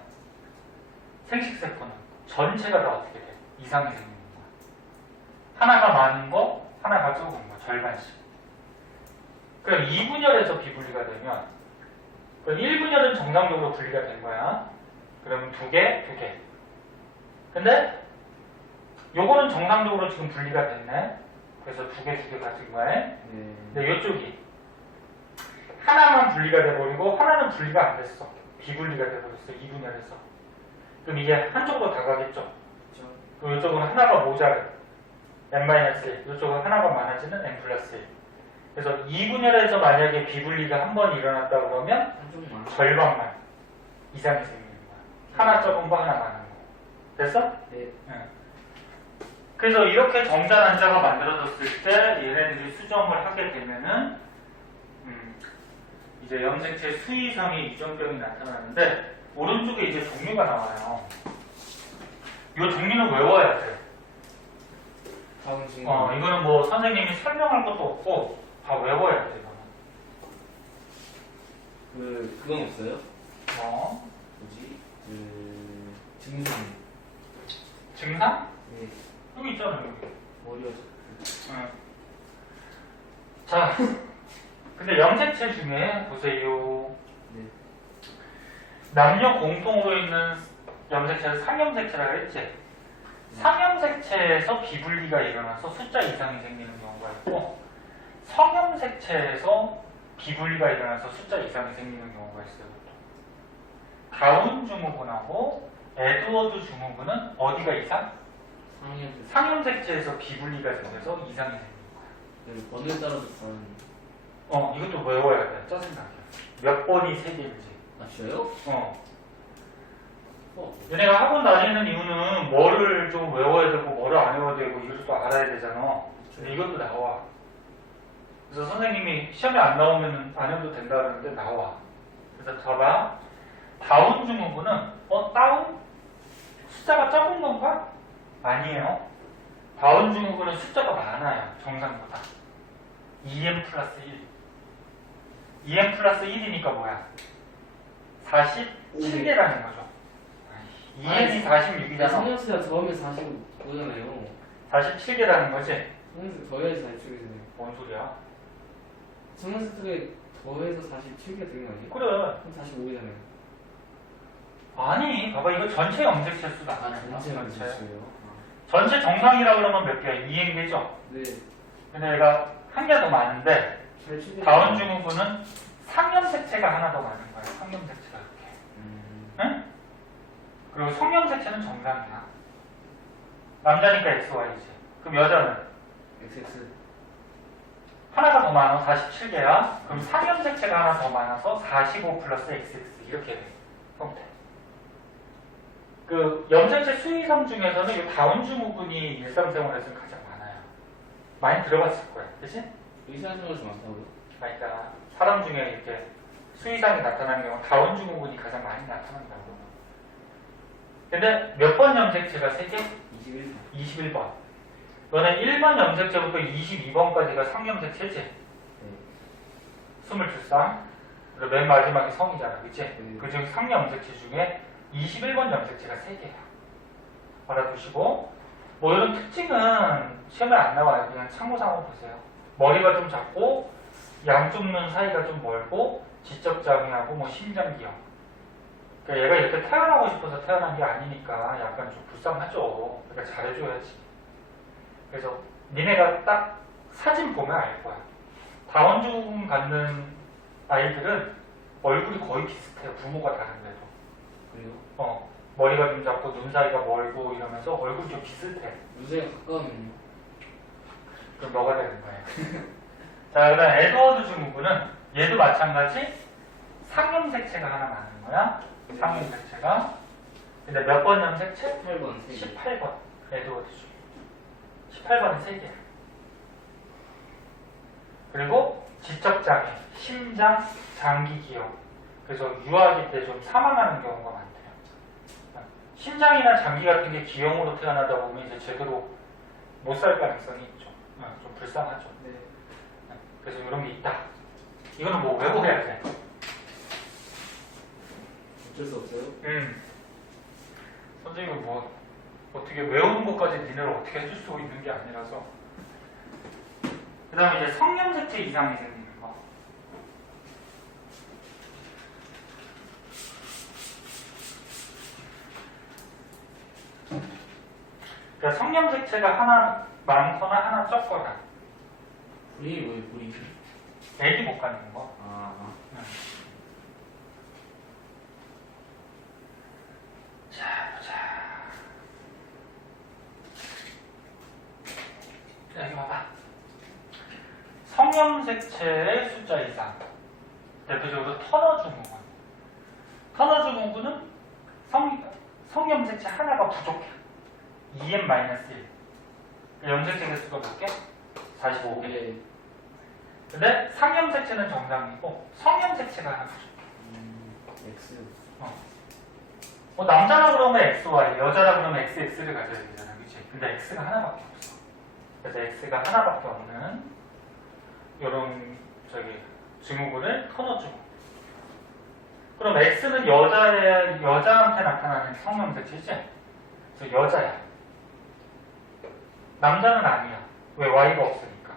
생식세포는 전체가 다 어떻게 돼? 이상이 생기는 거야. 하나가 많은 거, 하나가 적은 거, 절반씩. 그럼 2분열에서 비분리가 되면 그럼 1분열은 정상적으로 분리가 된 거야. 그러면 2개, 2개. 근데 요거는 정상적으로 지금 분리가 됐네. 그래서 2개, 2개 가진 거야. 네. 근데 이쪽이 하나만 분리가 돼버리고 하나는 분리가 안 됐어. 비분리가 돼버렸어. 2분열에서. 그럼 이게 한쪽으로 다 가겠죠. 그렇죠. 그럼 이쪽은 하나가 모자래. n-1. 이쪽은 하나가 많아지는 n 플러스 1. 그래서 2분열에서 만약에 비분리가 한 번 일어났다 그러면 한쪽만. 절반만 이상이 생기는 거야. 하나 적은 거, 하나 많은 거. 됐어? 네. 응. 그래서 이렇게 정자난자가 만들어졌을 때 얘네들이 수정을 하게 되면은 이제 염색체 수이상의 유전병이 나타나는데 오른쪽에 이제 종류가 나와요. 이 종류는 외워야 돼. 다음 질문. 이거는 뭐 선생님이 설명할 것도 없고 다 외워야 돼. 이거는. 그건 없어요? 뭐 뭐지? 증상. 증상? 네. 여기 있잖아 여기. 머리가. 응. 자, 근데 염색체 중에 보세요. 네. 남녀 공통으로 있는 염색체는 상염색체라고 했지? 상염색체에서 비분리가 일어나서 숫자 이상이 생기는 경우가 있고 성염색체에서 비분리가 일어나서 숫자 이상이 생기는 경우가 있어요. 다운 증후군하고 에드워드 증후군은 어디가 이상? 상현. 상염색체에서 비분리가 생겨서 이상이 생기는 거야. 네, 번호에 따라서 다른. 이것도 외워야 돼. 짜증나게. 몇 번이 세 개인지. 아, 진짜요? 얘네가 학원 다니는 이유는 뭐를 좀 외워야 되고 뭐를 안 외워야 되고 이것도 또 알아야 되잖아. 근데 이것도 나와. 그래서 선생님이 시험에 안 나오면 안 해도 된다 그러는데 나와. 그래서 봐봐. 다운 증후군은 다운? 숫자가 적은 건가? 아니에요. 다운 증후군은 숫자가 많아요. 정상보다. 2n 플러스 1. 2n 플러스 1이니까 뭐야? 47개라는 거죠. 2n이 46이잖아. 상현수가 더하면 45잖아요. 47개라는 거지? 상현수 더해야지 47개잖아요. 뭔 소리야? 상현수가 더해서 47개가 되는 거 아니에요? 그래. 그럼 45개잖아요. 아니, 봐봐. 이거 전체 염색체 수다. 아, 전체가 몇이에요? 전체 정상이라 그러면 몇 개야? 2n개죠? 네. 근데 얘가 한 개 더 많은데, 다운 증후군은 상염색체가 하나 더 많은 거야. 상염색체가 이렇게. 응? 그리고 성염색체는 정상이야. 남자니까 XY지. 그럼 여자는? XX. 하나가 더 많아. 47개야. 그럼 상염색체가 하나 더 많아서 45 플러스 XX. 이렇게 돼. 형태. 그 염색체 수의성 중에서는 이 다운 증후군이 일상생활에서 가장 많아요. 많이 들어봤을 거야. 그치? 의사생활에서 많다고요? 그러니까 사람 중에 이렇게 수의상이 나타나는 경우 다운 증후군이 가장 많이 나타난다고. 근데 몇 번 염색체가 3개? 21번. 21번. 너네 1번 염색체부터 22번까지가 상염색체지? 네. 22쌍. 그리고 맨 마지막이 성이잖아. 그치? 네. 그 중 상염색체 중에 21번 염색체가 3개야. 알아두시고, 뭐 이런 특징은 시험에 안 나와요. 그냥 참고상으로 보세요. 머리가 좀 작고, 양쪽 눈 사이가 좀 멀고, 지적장애하고, 뭐 심장기형. 그러니까 얘가 이렇게 태어나고 싶어서 태어난 게 아니니까 약간 좀 불쌍하죠. 그러니까 잘해줘야지. 그래서 니네가 딱 사진 보면 알 거야. 다운증후군 갖는 아이들은 얼굴이 거의 비슷해요. 부모가 다른데도. 그래요? 머리가 좀 작고 눈 사이가 멀고 이러면서 얼굴이 좀 비슷해. 눈사이가 가까우면요? 그럼 너가 되는 거예요. 자, 그 다음 에드워드 증후군은 얘도 마찬가지 상염색체가 하나 많은 거야. 상염색체가. 근데 몇 번 염색체? 8번 3개. 18번. 에드워드 증후군. 18번은 3개야. 그리고 지적장애, 심장, 장기 기형. 그래서 유아기 때 좀 사망하는 경우가 많대요. 심장이나 장기 같은 게 기형으로 태어나다 보면 이제 제대로 못 살 가능성이 있죠. 좀 불쌍하죠. 네. 그래서 이런 게 있다. 이거는 뭐 외워야 돼. 어쩔 수 없어요? 선생님은 뭐 어떻게 외우는 것까지 니네를 어떻게 해줄 수 있는 게 아니라서. 그 다음에 이제 성염색체 이상이 생기는 거. 그러니까 성염색체가 하나 많거나 하나 적거나. 불이 뭐예요, 불이? 애기 못 갖는 거. 아. 자, 보자. 자, 여기 봐봐. 성염색체의 숫자 이상. 대표적으로 터너 증후군. 터너 증후군은 성염색체 하나가 부족해. 2n-1. 염색체 개수가 몇 개? 45개. 네. 근데 상염색체는 정상이고 성염색체가 하나 부족해. X. 뭐 남자라 그러면 XY, 여자라 그러면 XX를 가져야 되잖아, 그치? 근데 X가 하나밖에 없어. 그래서 X가 하나밖에 없는 요런 증후군을 터너 증후군. 그럼 X는 여자한테 나타나는 성염색체지? 그래서 여자야. 남자는 아니야. 왜? Y가 없으니까.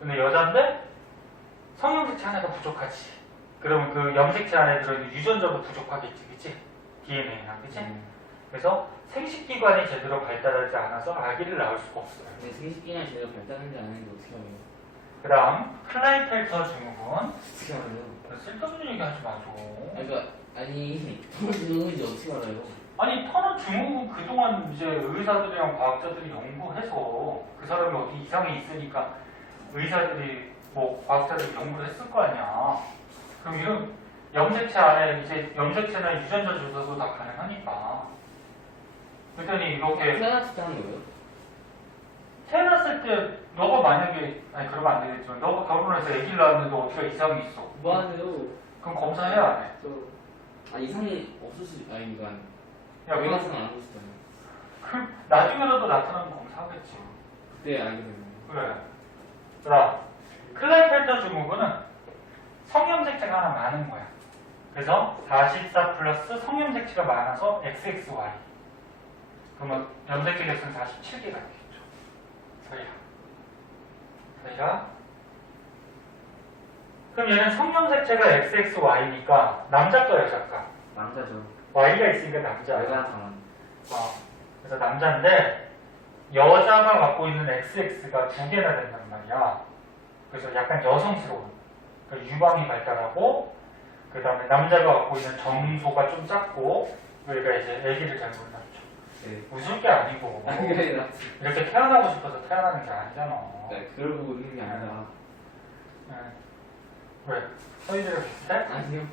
근데 여자인데 성염색체 하나가 부족하지. 그러면 그 염색체 안에 들어있는 유전자도 부족하겠지, 그치? DNA나, 그치? 그래서 생식기관이 제대로 발달하지 않아서 아기를 낳을 수가 없어요. 네, 생식기나 제대로 발달하는지 안 하는지 어떻게 알아요? 그 다음 클라이펠터 증후군. 어떻게 알아요? 쓸데없는 얘기 하지 마줘. 그러니까, 아니, 누군지 어떻게 알아요? 아니 터너 증후군 그동안 이제 의사들이랑 과학자들이 연구해서 그 사람이 어디 이상이 있으니까 의사들이 뭐 과학자들이 연구를 했을 거 아니야. 그럼 이런 염색체 안에 이제 염색체나 유전자 조사도 다 가능하니까. 그랬더니 이렇게 태어났을 때 하는 거예요? 태어났을 때 너가 만약에 아니 그러면 안 되겠지만 너가 결혼해서 아기를 낳았는데 어떻게 이상이 있어? 뭐 하세요? 그럼 검사해야 안 해? 이상이 없을 수, 아니, 그러니까. 야, 왜 그럼 이상 안 하고 싶다면? 그 나중에라도 나타나면 검사하겠지. 그때 알게 되면. 그래. 그럼 클라이펠터 증후군은 성염색체가 하나 많은 거야. 그래서 44 플러스 성염색체가 많아서 XXY. 그러면 염색체 개수는 47개가 되겠죠. 서희야. 그럼 얘는 성염색체가 XXY니까 남자과 여자과. 남자죠. Y가 있으니까 남자야. 여자 당한. 그래서 남자인데 여자가 갖고 있는 XX가 2개나 된단 말이야. 그래서 약간 여성스러운. 그러니까 유방이 발달하고 그 다음에 남자가 갖고 있는 정소가 좀 작고 우리가 이제 아기를 잘 못 낳죠. 네. 웃을 게 아니고 그래, 나. 이렇게 태어나고 싶어서 태어나는 게 아니잖아. 그걸 보고 있는 게 아니라. 네. 왜? 서희들은 비슷해? 아니요.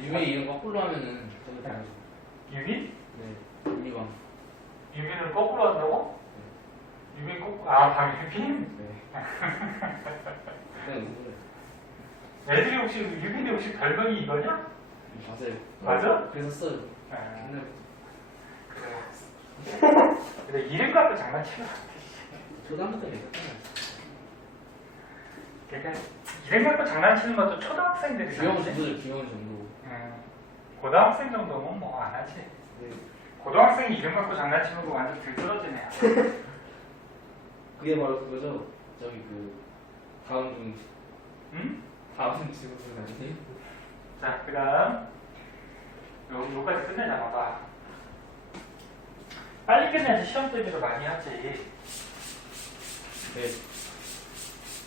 유미 이름 거꾸로 하면은 좀 다르죠. 유빈? 네. 유미방. 유빈을 거꾸로 한다고? 유빈 거꾸로? 아, 방유빈? 네. 그냥 누구래? 애들이 혹시 유빈이 혹시 별명이 이거냐? 맞아요. 맞아? 그래서 써요. 네. 옛날 그래. 근데 이름 갖고 장난치는 거 같아. 초등학교 때 했잖아요. 그러니까 이름 갖고 장난치는 것도 초등학생들이 귀여운 하지. 정도죠, 귀여운 정도. 고등학생 정도면 뭐 안 하지. 네. 고등학생이 이름 갖고 장난치는 거 완전 들떨어지네. 그게 바로 그거죠. 저기 다음 중 응? 다음 질문 아니에요? 자, 그 다음 요까지 끝내자 봐봐. 빨리 끝내야지 시험 대비를 많이 하지. 네.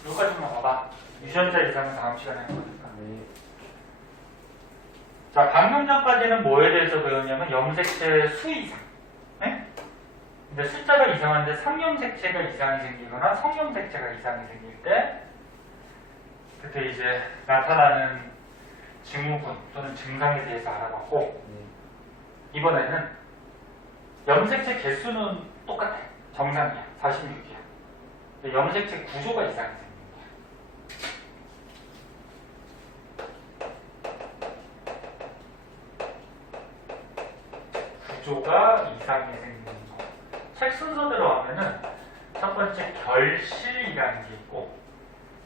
여기까지만 봐봐. 유전자 이상은 다음 시간에 할 거니까. 네. 자, 방금 전까지는 뭐에 대해서 배웠냐면 염색체 수 이상. 네? 근데 숫자가 이상한데 상염색체가 이상이 생기거나 성염색체가 이상이 생길 때 그때 이제 나타나는 증후군 또는 증상에 대해서 알아봤고 네. 이번에는 염색체 개수는 똑같아. 정상이야. 46이야. 근데 염색체 구조가 이상이 생긴 거야. 구조가 이상이 생기는 거. 책 순서대로 하면은 첫 번째 결실이라는 게 있고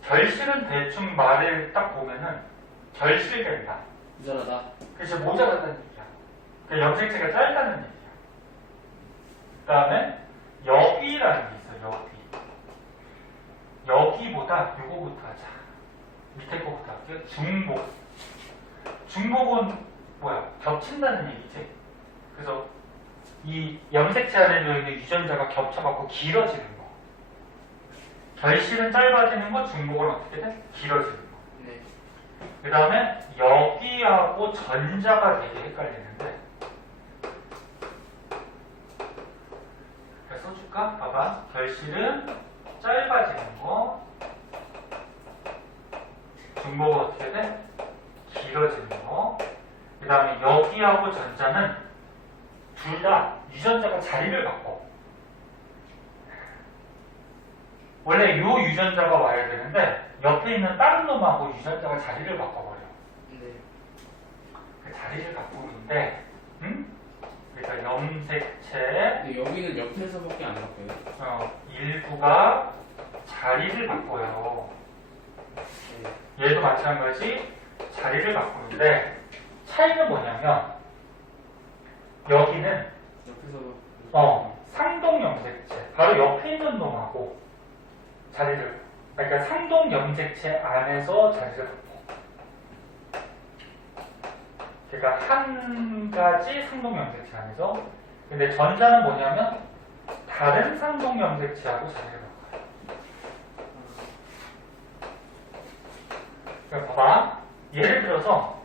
결실은 대충 말을 딱 보면은 결실된다. 모자라다. 그래서 모자라다는 얘기야. 그 염색체가 짧다는 얘기야. 그 다음에 여기라는 게 있어. 여기보다 요거부터 하자. 밑에 거부터 할게요. 중복. 중복은 뭐야? 겹친다는 얘기지. 그래서 이 염색체 안에 들어있는 유전자가 겹쳐갖고 길어지는 거. 결실은 짧아지는 거, 중복은 어떻게 돼? 길어지는 거. 네. 그 다음에 여기하고 전자가 되게 헷갈리는데 그래서 써줄까? 봐봐. 결실은 짧아지는 거, 중복은 어떻게 돼? 길어지는 거. 그 다음에 여기하고 전자는 둘 다 유전자가 자리를 바꿔. 원래 요 유전자가 와야 되는데 옆에 있는 다른 놈하고 유전자가 자리를 바꿔버려. 네. 그 자리를 바꾸는데, 그러니까 염색체 근데 여기는 옆에서밖에 안 바꿔요. 일부가 자리를 바꿔요. 네. 얘도 마찬가지 자리를 바꾸는데 차이는 뭐냐면 여기는 옆에서 상동 염색체 바로 옆에 있는 놈하고 자리를 그러니까 상동 염색체 안에서 자리를 바꿔. 그러니까 한 가지 상동 염색체 안에서 근데 전자는 뭐냐면 다른 상동 염색체하고 자리를 바꿔요. 그러니까 봐봐. 예를 들어서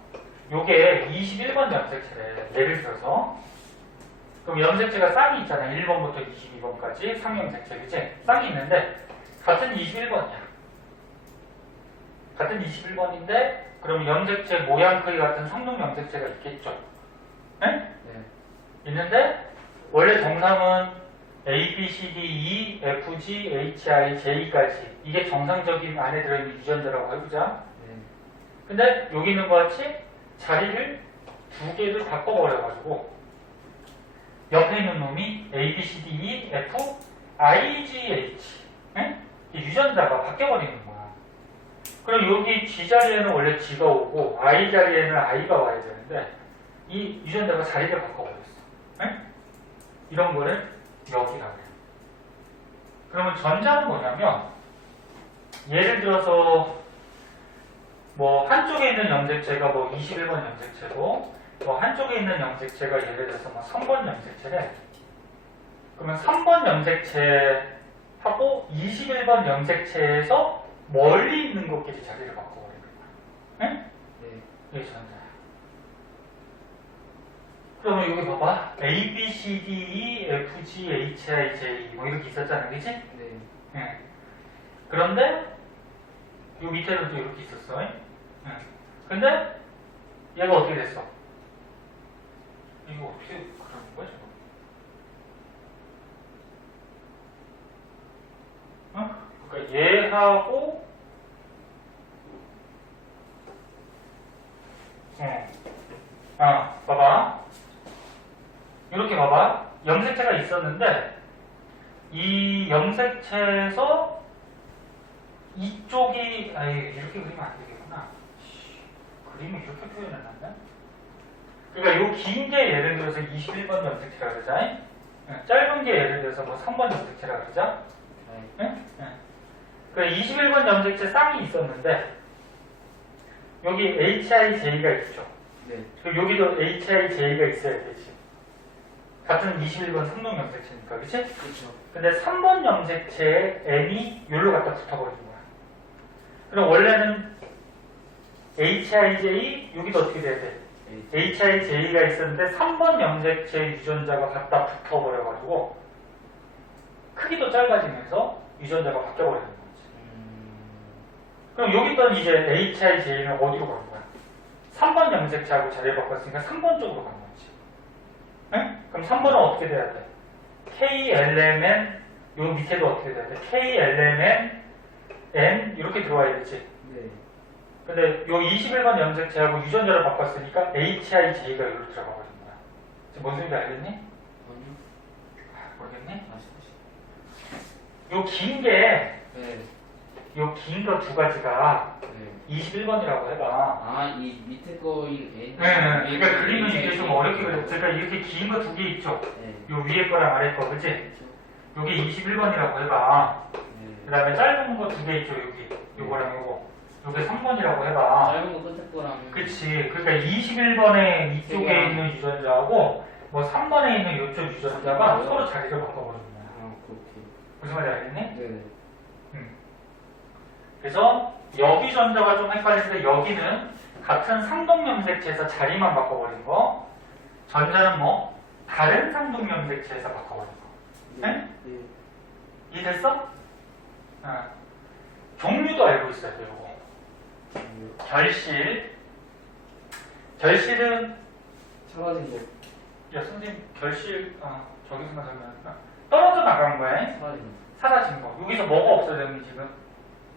요게 21번 염색체래. 예를 들어서 그럼 염색체가 쌍이 있잖아. 1번부터 22번까지 상염색체 그치? 쌍이 있는데 같은 21번이야. 같은 21번인데 그럼 염색체 모양 크기 같은 상동 염색체가 있겠죠. 네? 네. 있는데 원래 정상은 A, B, C, D, E, F, G, H, I, J까지 이게 정상적인 안에 들어있는 유전자라고 해보자. 네. 근데 여기 있는 것 같이 자리를 두 개를 바꿔버려가지고 옆에 있는 놈이 A, B, C, D, E, F, I, G, H 이 유전자가 바뀌어버리는 거야. 그럼 여기 G 자리에는 원래 G가 오고 I 자리에는 I가 와야 되는데 이 유전자가 자리를 바꿔버렸어. 이런 거를 여기라고 해요. 그러면 전자는 뭐냐면 예를 들어서 뭐 한쪽에 있는 염색체가 뭐 21번 염색체고 뭐 한쪽에 있는 염색체가 예를 들어서 뭐 3번 염색체래. 그러면 3번 염색체하고 21번 염색체에서 멀리 있는 것끼리 자리를 바꿔버리는 거야. 네? 네. 이게 전자야. 그러면 여기 봐봐. A, B, C, D, E, F, G, H, I, J 뭐 이렇게 있었잖아. 그치? 네. 네. 그런데 요 밑에는 또 이렇게 있었어. 근데 얘가 어떻게 됐어? 이거 어떻게 그러는 거야 지금? 그러니까 얘하고 봐봐. 이렇게 봐봐. 염색체가 있었는데 이 염색체에서 이쪽이 이렇게 그리면 안 되겠구나. 그림을 이렇게 표현해놨네. 그러니까 요 긴 게 예를 들어서 21번 염색체라 그러자. 짧은 게 예를 들어서 뭐 3번 염색체라 그러자. 그 21번 염색체 쌍이 있었는데 여기 HIJ가 있죠. 네. 그럼 여기도 HIJ가 있어야 되지. 같은 21번 상동 염색체니까, 그치? 그렇죠. 근데 3번 염색체에 N이 여기로 갖다 붙어버린 거야. 그럼 원래는 HIJ, 여기도 어떻게 돼야 돼? HIJ가 있었는데 3번 염색체 유전자가 갖다 붙어버려가지고 크기도 짧아지면서 유전자가 바뀌어버리는 거지. 그럼 여기 있던 이제 HIJ는 어디로 간 거야? 3번 염색체하고 자리를 바꿨으니까 3번 쪽으로 간 거지. 응? 그럼 3번은 어떻게 돼야 돼? KLMN, 요 밑에도 어떻게 돼야 돼? KLMN, N 이렇게 들어와야 되지. 네. 근데 요 21번 염색체하고 유전자를 바꿨으니까 HIJ가 여기로 들어가 버린 거야. 지금 뭔 소리인지 알겠니? 아니요. 모르겠니? 아시다시피. 요 긴 게, 네. 요 긴 거 두 가지가 네. 21번이라고 해봐. 아, 이 밑에 거인 A. 네, 그러니까 그림은 이게 좀 어렵게 그렸어. 그러니까 이렇게 긴 거 두 개 있죠? 네. 요 위에 거랑 아래 거, 그치? 그렇죠. 요게 21번이라고 해봐. 그 네. 다음에 짧은 거 두 개 있죠, 여기. 요거랑 요거. 요게 3번이라고 해봐. 짧은 거 끝에 거랑. 그치. 그러니까 21번에 이쪽에 그냥. 있는 유전자하고 뭐 3번에 있는 이쪽 유전자가 그래요? 서로 자리를 바꿔버리는 거야. 아, 그렇게. 무슨 말인지 알겠니? 네. 그래서 여기 유전자가 좀 헷갈리는데 여기는 같은 상동염색체에서 자리만 바꿔버린 거. 전자는 뭐 다른 상동염색체에서 바꿔버린 거. 네? 네. 이해됐어? 종류도 알고 있어야 돼, 요거. 결실. 결실은, 사라진 거. 야, 선생님, 결실, 저기서만 설명했나? 떨어져 나간 거야. 사라진 거. 사라진 거. 여기서 뭐가 없어졌니, 지금?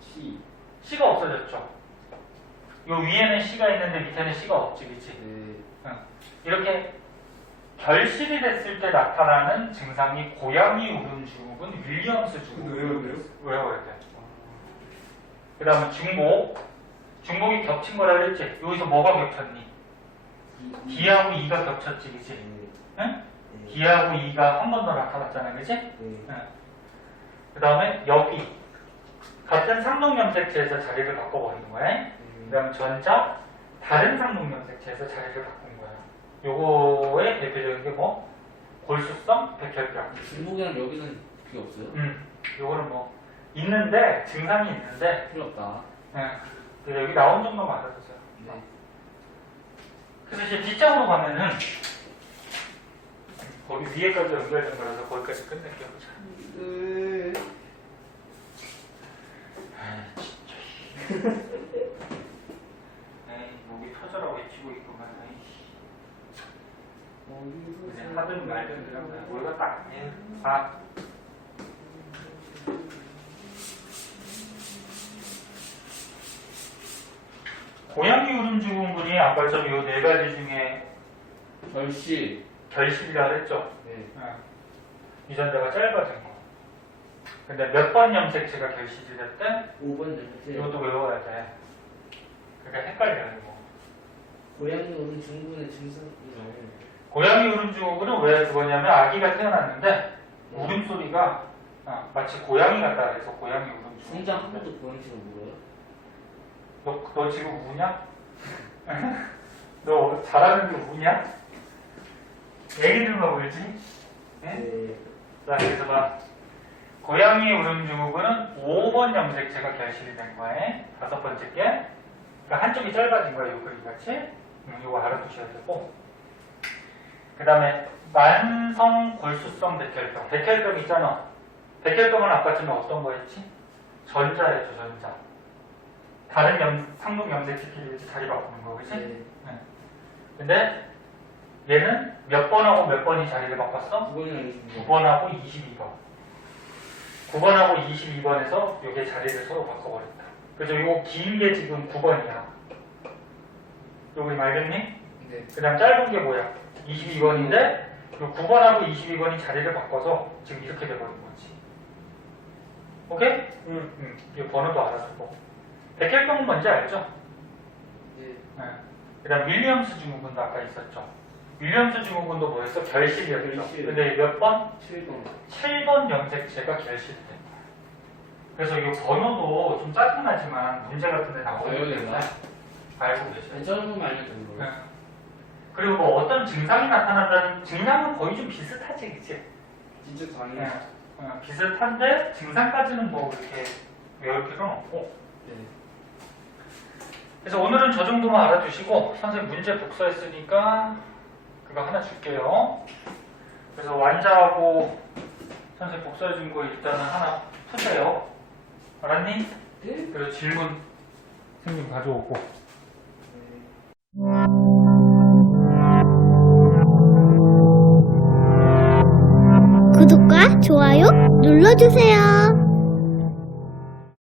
C. C가 없어졌죠. 요 위에는 C가 있는데 밑에는 C가 없지, 그치? 네. 이렇게 결실이 됐을 때 나타나는 증상이 고양이 울음 증후군, 윌리엄스 증후군. 외워야 돼. 그 다음에 중복. 중복이 겹친 거라 그랬지? 여기서 뭐가 겹쳤니? D하고 E가 겹쳤지, 그치? 네. 응? 네. D하고 E가 한 번 더 나타났잖아, 그치? 네. 그 다음에 여기. 같은 상동염색체에서 자리를 바꿔버리는 거야. 그 다음에 전자, 다른 상동염색체에서 자리를 바꾼 거야. 요거의 대표적인 게 뭐? 골수성, 백혈병. 중복이랑 여기는 그게 없어요? 요거는 뭐, 있는데, 증상이 있는데, 필요 없다. 그래서 여기 나온 정도만 알아두세요. 네. 그래서 이제 뒷장으로 가면은, 거기 위에까지 연결된 거라서 거기까지 끝낼게요. 보자. 네. 에이, 목이 터져라 외치고 있구만. 그냥 하든 말든 그냥 뭘 갖다 안 해. 고양이 울음 증후군이 아까처럼 요 네 가지 중에 결실이라 그랬죠. 네. 유전자가 짧아진 거. 근데 몇 번 염색체가 결실이 됐대? 5번 연습. 이것도 외워야 돼. 그러니까 헷갈려요, 이거. 고양이 오는 중군의 증상이 고양이 울음 증후군은 왜 그거냐면 아기가 태어났는데 울음소리가 마치 고양이 같다 그래서 고양이 울음 증후군. 성장 한 번도 고양이처럼 울어요? 너 지금 우냐? 너 잘하는데 우냐? 애기들만 울지? 네? 네. 자, 그래서 봐. 고양이 울음 증후군은 5번 염색체가 결실이 된 거예요. 5번째 게. 그러니까 한쪽이 짧아진 거예요, 요 그림 같이. 이거 알아두셔야 되고. 그 다음에 만성 골수성 백혈병. 백혈병 있잖아. 백혈병은 아까쯤에 어떤 거였지? 전자였죠, 전자. 다른 상동 염색체끼리 자리 바꾸는 거, 그치? 네. 근데 얘는 몇 번하고 몇 번이 자리를 바꿨어? 9번이랑 9번하고 22번. 9번하고 22번에서 이게 자리를 서로 바꿔버렸다. 그래서 요거 긴 게 지금 9번이야. 요거 알겠니? 네. 그 다음 짧은 게 뭐야? 22번인데 요 9번하고 22번이 자리를 바꿔서 지금 이렇게 돼버린 거지. 오케이? 응. 이 번호도 알아두고. 백혈병은 뭔지 알죠? 네. 그 다음 윌리엄스 증후군도 아까 있었죠. 윌리엄스 증후군도 뭐였어? 결실이었죠. 결실. 근데 몇 번? 7번. 7번 염색체가 결실된 거야. 그래서 이 번호도 좀 짜증나지만 문제 같은 데 나오기 때문에 외워야 알고 계셔야 돼요. 짧은 거 알면 되는 거예요? 그리고 뭐 어떤 증상이 나타난다는 증상은 거의 좀 비슷하지, 그치? 진짜 네. 당연히. 비슷한데 증상까지는 뭐 이렇게 외울 필요는 없고. 네. 그래서 오늘은 저 정도만 알아두시고 선생님 문제 복사했으니까 그거 하나 줄게요. 그래서 완자하고 선생님 복사해준 거 일단은 하나 푸세요. 알았니? 네. 그리고 질문 선생님 가져오고. 구독과 좋아요 눌러주세요.